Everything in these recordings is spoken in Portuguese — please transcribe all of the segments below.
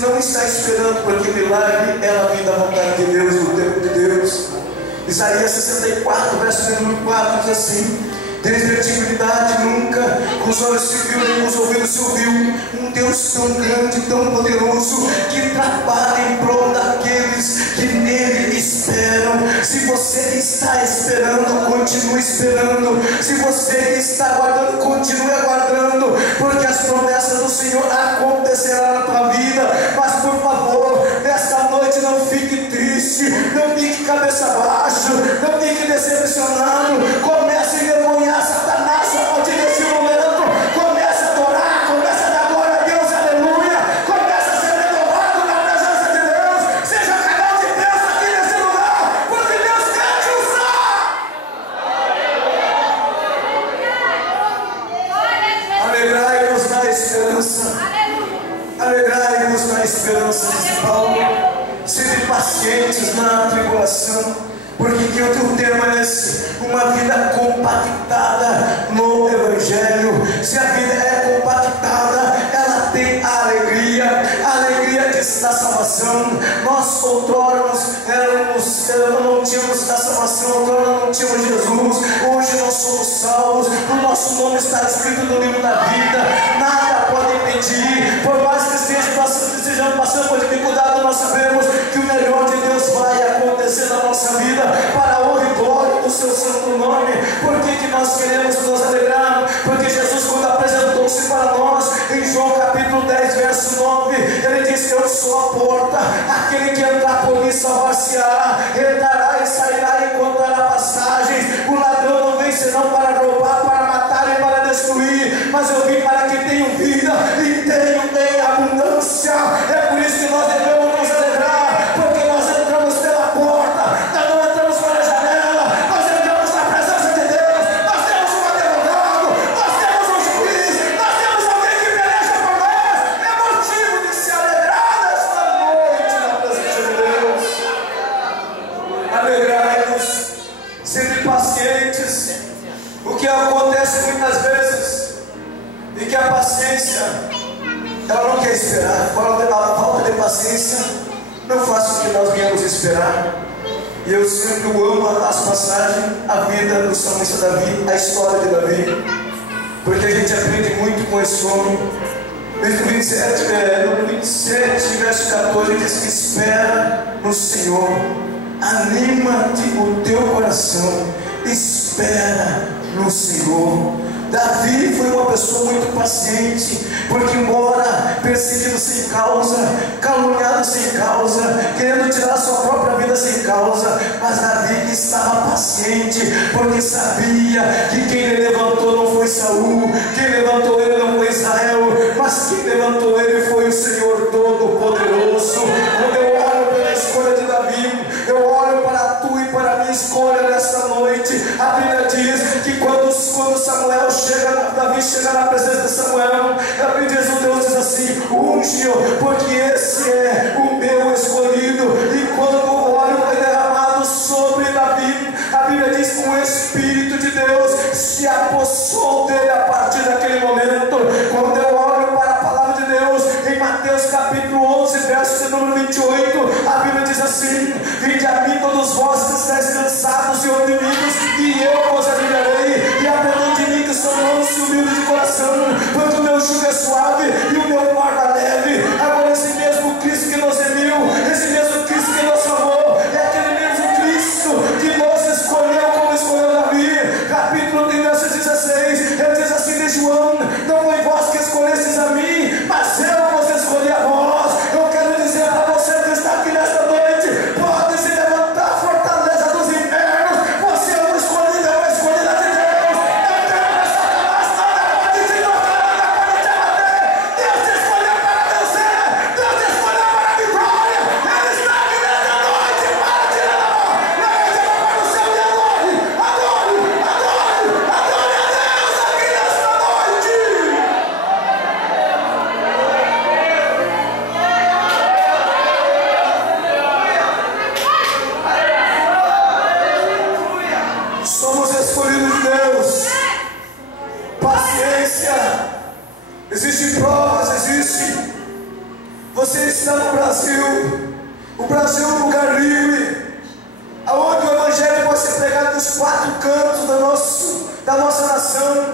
não está esperando, porque milagre é a vida, a vontade de Deus, no tempo de Deus. Isaías 64, verso número 4 diz assim: desde a antiguidade nunca com os olhos se viu, nem com os ouvidos se ouviu um Deus tão grande, tão poderoso, que trabalha em prol daqueles que nele esperam. Se você está esperando, continue esperando. Se você está aguardando, continue aguardando, porque as promessas do Senhor acontecerão na tua vida. Mas por favor, nesta noite não fique triste, não fique cabeça baixa, não fique decepcionado. Comece a envergonhar Satanás a partir desse momento. Comece a adorar, comece a dar glória a Deus, aleluia. Comece a ser renovado na presença de Deus. Seja canal de Deus aqui nesse lugar, porque Deus quer te usar. Alegrai-vos na esperança. Alegrai-vos na esperança, diz Paulo. Sede pacientes na tribulação, porque que o teu tema é esse: uma vida compactada no Evangelho. Se a vida é compactada, ela tem a alegria da salvação. Nós outrora não tínhamos a salvação, outrora não tínhamos Jesus. Hoje nós somos salvos, o nosso nome está escrito no livro da vida. Nada pode impedir, por mais que estejamos passando por dificuldade, nós sabemos que o melhor de Deus vai acontecer na nossa vida, para a honra e glória do seu santo nome. Por que nós queremos nos alegrar? Porque Jesus, quando apresentou-se para nós em João capítulo 10, verso 9, ele disse: eu sou a porta, aquele que entrar por mim salvar-se-á, entrará e sairá e encontrará passagens. O ladrão não vem senão para roubar, para matar e para destruir, mas eu vim para que tenham vida e tenham em abundância. É por isso que nós devemos nos alegrar, porque nós entramos pela porta, nós não entramos pela janela, nós entramos na presença de Deus. Nós temos um advogado, nós temos um juiz, nós temos alguém que peleja por nós. É motivo de se alegrar nesta noite na presença de Deus. Alegrai-vos, sede pacientes. O que acontece muitas vezes é que a paciência, ela não quer esperar. A falta de paciência não faz com que nós venhamos esperar. E eu sempre amo as passagens, a vida do salmista Davi, a história de Davi, porque a gente aprende muito com esse homem. No 27, verso 14, diz que espera no Senhor, anima-te o teu coração, espera no Senhor. Davi foi uma pessoa muito paciente, porque embora perseguido sem causa, caluniado sem causa, querendo tirar a sua própria vida sem causa, mas Davi estava paciente, porque sabia que quem ele levantou não foi Saul, quem levantou ele não foi Israel, mas quem levantou ele foi o Senhor Todo-Poderoso. Quando eu olho pela escolha de Davi, eu olho para a tua e para a minha escolha nesta noite. A Bíblia diz que quando Samuel Davi chega na presença de Samuel, a Bíblia diz, o Deus diz assim: unge-o, porque esse é o meu escolhido. E quando o óleo foi derramado sobre Davi, a Bíblia diz que o Espírito de Deus se apossou dele a partir daquele momento. Quando eu olho para a palavra de Deus em Mateus capítulo 11, verso de número 28, a Bíblia diz assim: vinde a mim todos vós que estáis cansados e oprimidos, e eu vos aliviarei. E aprendam de mim que sou manso e humilde de coração, porque o meu jugo é suave e o meu fardo é leve. Agora esse mesmo Cristo que nos remiu, esse mesmo Cristo que nos salvou, é aquele mesmo Cristo que nos escolheu como escolheu Davi. Capítulo 1, verso 16, ele diz assim de João: não foi vós que escolhestes a mim, mas eu vos escolhi a vós. Eu quero dizer para você que está aqui nesta noite: pode se levantar a fortaleza dos infernos, você é um escolhido, é uma escolhida de Deus. Não tem mais Satanás, nada pode te tocar, nada pode te abater. Deus te escolheu para vencer, Deus te escolheu para a vitória. Ele está aqui nesta noite para te levar. Levante a mão para o céu e adore, adore, adore, adore a Deus aqui nesta noite. Somos escolhidos de Deus. Paciência. Existem provas, existe. Você está O Brasil é um lugar livre, aonde o Evangelho pode ser pregado nos 4 cantos da nossa nação.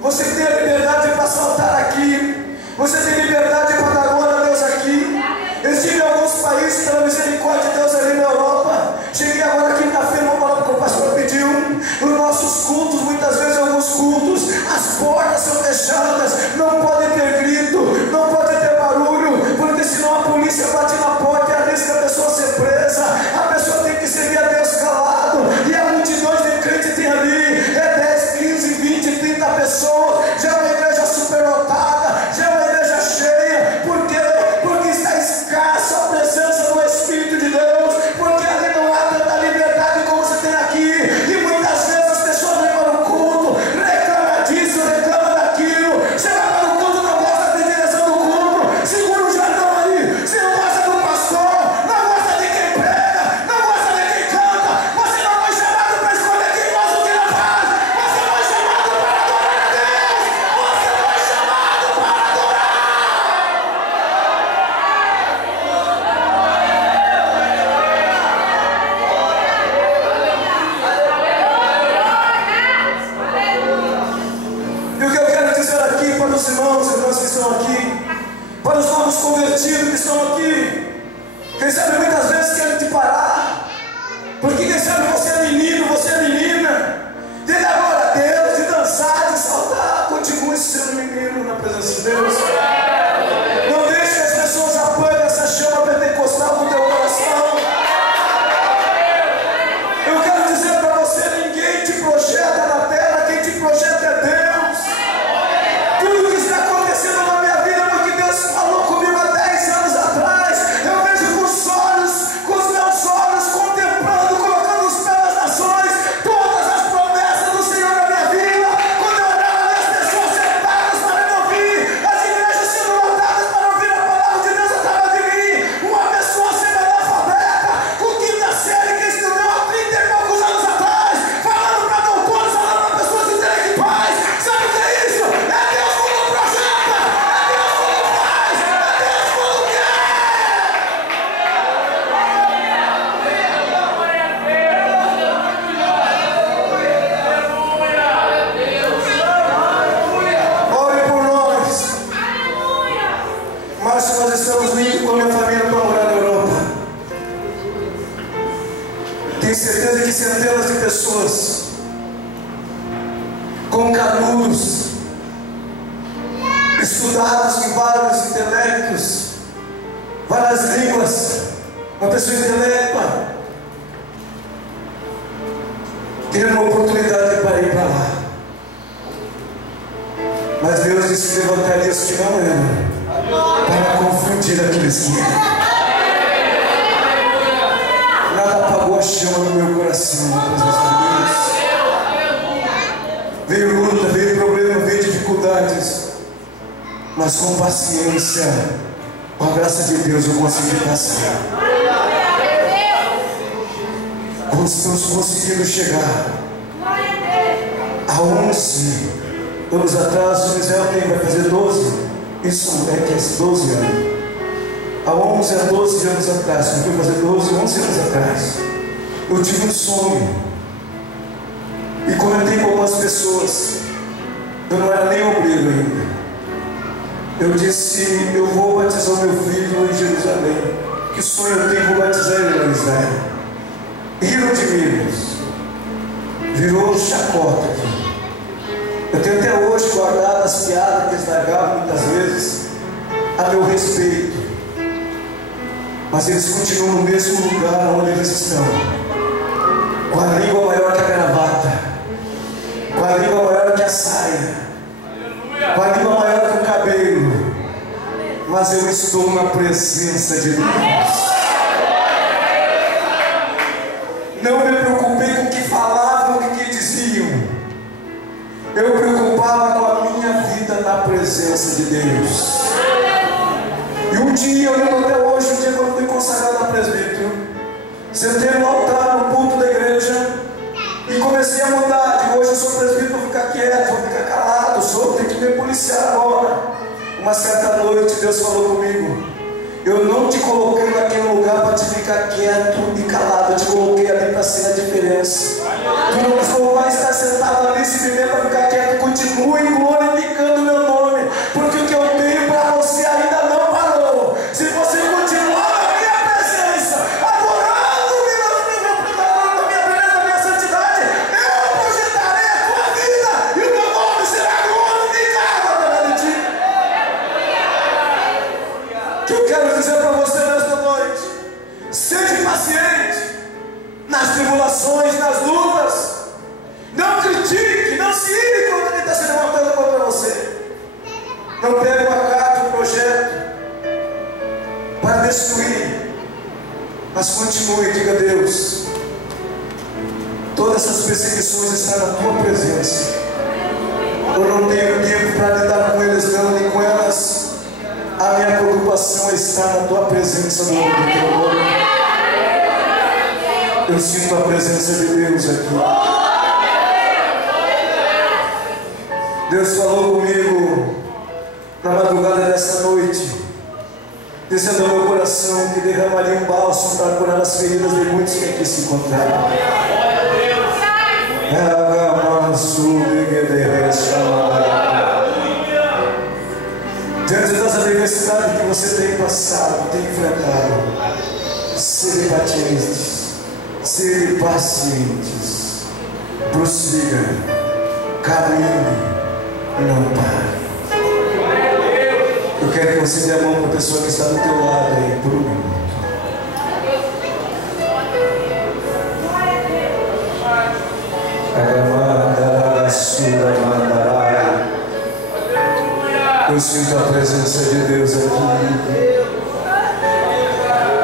Você tem a liberdade para saltar aqui, você tem liberdade para dar glória a Deus aqui. Eu estive em alguns países, pela misericórdia de Deus, ali na Europa. Cheguei agora quinta-feira, uma palavra que o pastor pediu. Nos nossos cultos, muitas vezes, alguns cultos, as portas são fechadas, não pode ter grito, não pode ter barulho, porque senão a polícia bate na porta e arrisca a pessoa ser presa. A pessoa tem que servir a Deus calado, e a multidão de crentes tem ali, 10, 15, 20, 30 pessoas. Já é uma igreja superlotada, já é uma igreja cheia. Por quê? Porque está escassa a presença do Espírito de Deus, porque ali não há tanta liberdade como você tem aqui. E muitas vezes as pessoas vêm para o culto, reclama disso, reclama daquilo. Você vai para o culto, não gosta da direção do culto, segura o jargão aí. Você não gosta do pastor, não gosta de quem prega, não gosta de quem canta. Você não foi chamado para escolher quem faz o que não faz. Você foi chamado para adorar a Deus. Você foi chamado para adorar. E o que eu quero dizer aqui para os irmãos e irmãs que estão aqui, para os novos convertidos que estão aqui, quem sabe muitas vezes querem te parar, porque quem sabe você é menino, você é menina, de dar glória a Deus, de dançar, de saltar. Continue sendo menino na presença de Deus. Não deixe que as pessoas apaguem essa chama pentecostal do teu coração. Eu quero dizer para você: ninguém te projeta na terra, quem te projeta é Deus. Tudo que está acontecendo na minha vida, porque Deus falou comigo há 10 anos atrás, eu vejo com os meus olhos, contemplando, colocando os pés nas nações, todas as promessas do Senhor na minha vida. Quando eu olhava ali as pessoas sentadas para me ouvir, as igrejas sendo lotadas para ouvir a palavra de Deus atrás de mim, uma pessoa sendo analfabeta, com 5ª série, que estudou há 30 e poucos anos atrás, falando para doutores, falando para pessoas intelectuais. Sabe o que é isso? É Deus quando projeta, é Deus quando faz, é Deus quando quer. Ore por nós. Márcio, nós estamos indo com a minha família para morar na Europa. Tenho certeza que centenas de pessoas com canudos, estudados em vários intelectos, várias línguas, uma pessoa intelectual, querendo uma oportunidade para ir para lá. Mas Deus disse que levantaria os que não eram, para confundir aqueles que eram. Nada apagou a chama do meu coração na presença de Deus. Veio luta, veio problema, veio dificuldades, mas com paciência, com a graça de Deus, eu consegui passar. Estamos conseguindo chegar. Há 11 anos atrás, o Israel vai fazer 12. Isso é que é 12 anos. Há 11 a 12 anos atrás, eu fui fazer 12, 11 anos atrás, eu tive um sonho. E comentei com algumas pessoas. Eu não era nem obreiro ainda. Eu disse: eu vou batizar o meu filho em Jerusalém. Que sonho eu tenho? Vou batizar ele em Israel. Riram de mim, irmãos. Virou chacota aqui. Eu tenho até hoje guardado as piadas que eles largavam muitas vezes a meu respeito. Mas eles continuam no mesmo lugar onde eles estão, com a língua maior que a gravata, com a língua maior que a saia, com a língua maior que o cabelo. Mas eu estou na presença de Deus. Não me preocupei com o que falavam, com o que diziam. Eu me preocupava com a minha vida na presença de Deus. E um dia, eu lembro até hoje, um dia quando eu fui consagrado a presbítero, sentei no altar, no culto da igreja, e comecei a mudar. De hoje eu sou presbítero, vou ficar quieto, vou ficar calado, tenho que me policiar agora. Uma certa noite Deus falou comigo: Eu não te coloquei naquele lugar para te ficar quieto e calado. Eu te coloquei ali para ser a diferença. Tu não vai estar sentado ali simplesmente para ficar quieto. Continue glorificando o meu nome, porque o que eu tenho para você ainda não parou. Se você continuar na minha presença, adorando-me na minha beleza, na minha santidade, eu projetarei a tua vida e o meu nome será glorificado através de ti. O que eu quero dizer para você nesta noite: seja paciente nas tribulações, nas lutas. Não critique, não se ire quando ele está se levantando contra você. Não pegue uma carta, um projeto para destruir, mas continue, diga a Deus: todas essas perseguições estão na tua presença. Eu não tenho tempo para lidar com eles, não, nem com elas. A minha preocupação está na tua presença, no nome do teu nome. Eu sinto a presença de Deus aqui. Deus falou comigo na madrugada desta noite, dizendo ao meu coração que derramaria um bálsamo para curar as feridas de muitos que aqui se encontraram. Diante das adversidades que você tem passado, tem enfrentado, sede pacientes, prossiga, caminhe, não pare. Eu quero que você dê a mão para a pessoa que está do teu lado aí por um minuto. Eu sinto a presença de Deus aqui.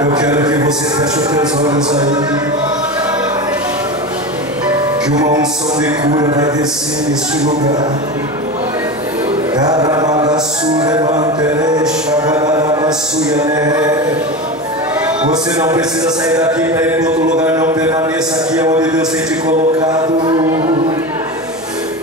Eu quero que você feche os teus olhos aí, que uma unção de cura vai descer neste lugar. Você não precisa sair daqui para ir para outro lugar. Não permaneça aqui onde Deus tem te colocado.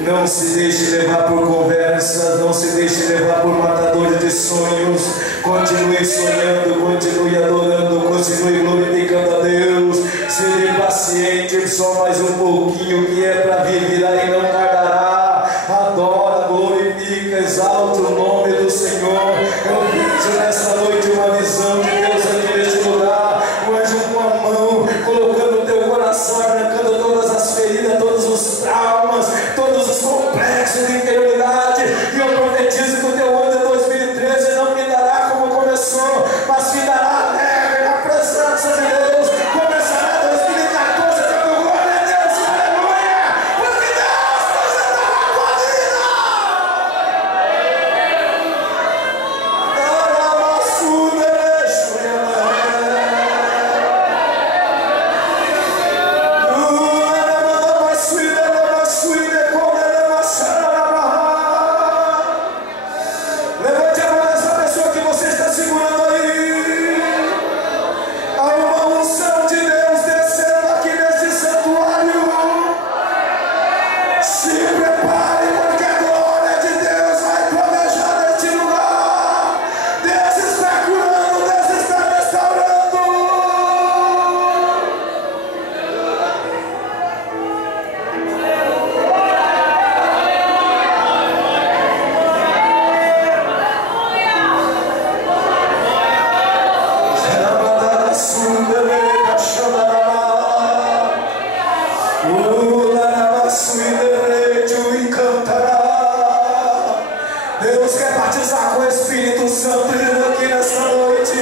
Não se deixe levar por conversas, não se deixe levar por matadores de sonhos. Continue sonhando, continue adorando, continue glorificando a Deus. Seja paciente, só mais um pouquinho, que é para vir, virá e não tardará. Adora, glorifica, exalta o nome do Senhor. Eu vejo nesta noite uma visão de Deus aqui neste lugar. Um anjo com a mão, colocando o teu coração, arrancando todas as feridas, todos os traumas, todos os complexos de inferioridade. E eu profetizo que o teu ano de 2013 não ficará como começou, mas ficará alegre na presença de Deus. Começará 2014 dando glória a Deus, aleluia, porque Deus projetará a tua vida. Levante a mão dessa pessoa que você está segurando aí. Há uma unção de Deus descendo aqui nesse santuário. Se prepare, porque a glória de Deus vai planejar neste lugar. Deus está curando, Deus está restaurando. Deus quer batizar com o Espírito Santo aqui nessa noite.